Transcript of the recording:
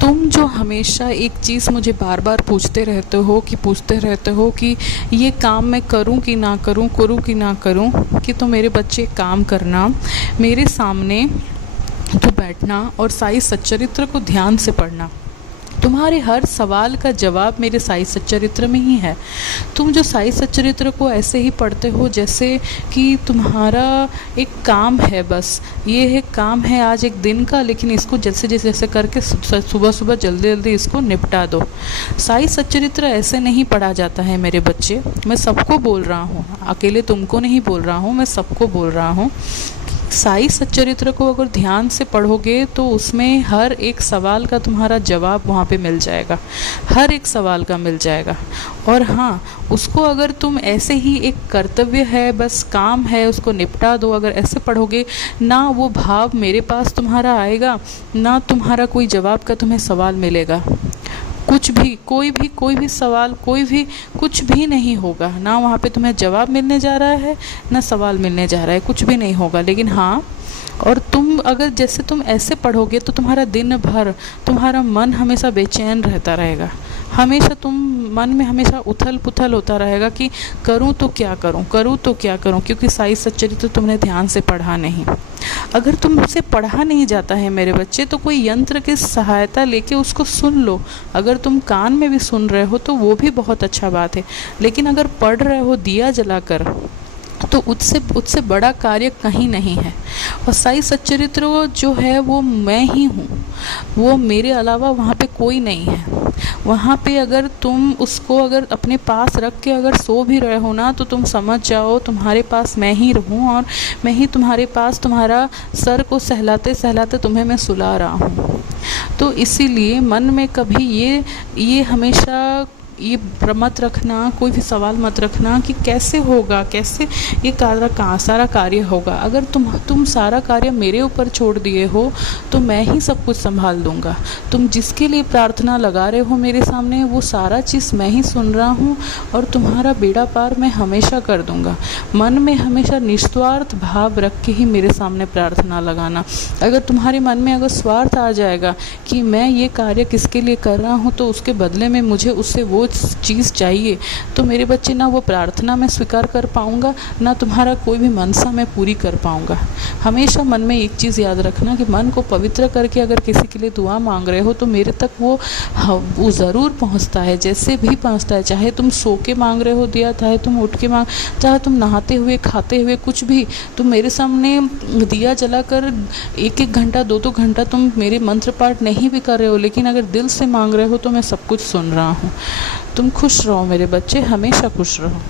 तुम जो हमेशा एक चीज़ मुझे बार बार पूछते रहते हो कि ये काम मैं करूं कि ना करूं, करूं कि ना करूं, कि तो मेरे बच्चे काम करना, मेरे सामने तो बैठना और साई सच्चरित्र को ध्यान से पढ़ना। तुम्हारे हर सवाल का जवाब मेरे साई सच्चरित्र में ही है। तुम जो साई सच्चरित्र को ऐसे ही पढ़ते हो जैसे कि तुम्हारा एक काम है, बस ये है काम है आज एक दिन का, लेकिन इसको जैसे जैसे जैसे करके सुबह सुबह जल्दी जल्दी इसको निपटा दो। साई सच्चरित्र ऐसे नहीं पढ़ा जाता है मेरे बच्चे। मैं सबको बोल रहा हूँ, अकेले तुमको नहीं बोल रहा हूँ, मैं सबको बोल रहा हूँ। साई सच्चरित्र को अगर ध्यान से पढ़ोगे तो उसमें हर एक सवाल का तुम्हारा जवाब वहाँ पे मिल जाएगा, हर एक सवाल का मिल जाएगा। और हाँ, उसको अगर तुम ऐसे ही एक कर्तव्य है, बस काम है, उसको निपटा दो, अगर ऐसे पढ़ोगे ना वो भाव मेरे पास तुम्हारा आएगा, ना तुम्हारा कोई जवाब का तुम्हें सवाल मिलेगा। कुछ भी कोई भी सवाल, कोई भी कुछ भी नहीं होगा, ना वहाँ पे तुम्हें जवाब मिलने जा रहा है, ना सवाल मिलने जा रहा है, कुछ भी नहीं होगा। लेकिन हाँ, और तुम अगर जैसे तुम ऐसे पढ़ोगे तो तुम्हारा दिन भर तुम्हारा मन हमेशा बेचैन रहता रहेगा, हमेशा तुम मन में हमेशा उथल पुथल होता रहेगा कि करूं तो क्या करूं, करूं तो क्या करूं, क्योंकि साई सच्चरित्र तुमने ध्यान से पढ़ा नहीं। अगर तुमसे पढ़ा नहीं जाता है मेरे बच्चे तो कोई यंत्र की सहायता लेके उसको सुन लो। अगर तुम कान में भी सुन रहे हो तो वो भी बहुत अच्छा बात है, लेकिन अगर पढ़ रहे हो दिया जलाकर तो उससे बड़ा कार्य कहीं नहीं है। और साई सच्चरित्र जो है वो मैं ही हूँ, वो मेरे अलावा वहाँ पे कोई नहीं है। वहाँ पे अगर तुम उसको अगर अपने पास रख के अगर सो भी रहे हो ना तो तुम समझ जाओ तुम्हारे पास मैं ही रहूँ, और मैं ही तुम्हारे पास तुम्हारा सर को सहलाते सहलाते तुम्हें मैं सुला रहा हूँ। तो इसीलिए मन में कभी ये हमेशा ये मत रखना, कोई भी सवाल मत रखना कि कैसे होगा, कैसे ये सारा कार्य होगा। अगर तुम सारा कार्य मेरे ऊपर छोड़ दिए हो तो मैं ही सब कुछ संभाल दूंगा। तुम जिसके लिए प्रार्थना लगा रहे हो मेरे सामने वो सारा चीज़ मैं ही सुन रहा हूँ, और तुम्हारा बेड़ा पार मैं हमेशा कर दूंगा। मन में हमेशा निस्वार्थ भाव रख के ही मेरे सामने प्रार्थना लगाना। अगर तुम्हारे मन में अगर स्वार्थ आ जाएगा कि मैं ये कार्य किसके लिए कर रहा हूँ तो उसके बदले में मुझे उससे वो चीज़ चाहिए, तो मेरे बच्चे ना वो प्रार्थना मैं स्वीकार कर पाऊँगा, ना तुम्हारा कोई भी मनसा मैं पूरी कर पाऊँगा। हमेशा मन में एक चीज़ याद रखना कि मन को पवित्र करके अगर किसी के लिए दुआ मांग रहे हो तो मेरे तक वो ज़रूर पहुँचता है, जैसे भी पहुँचता है। चाहे तुम सो के मांग रहे हो दिया, चाहे तुम उठ के मांग, चाहे तुम नहाते हुए खाते हुए, कुछ भी तुम मेरे सामने दिया जलाकर 1-1 घंटा 2-2 घंटा तुम मेरे मंत्र पाठ नहीं भी कर रहे हो, लेकिन अगर दिल से मांग रहे हो तो मैं सब कुछ सुन रहा हूँ। तुम खुश रहो मेरे बच्चे, हमेशा खुश रहो।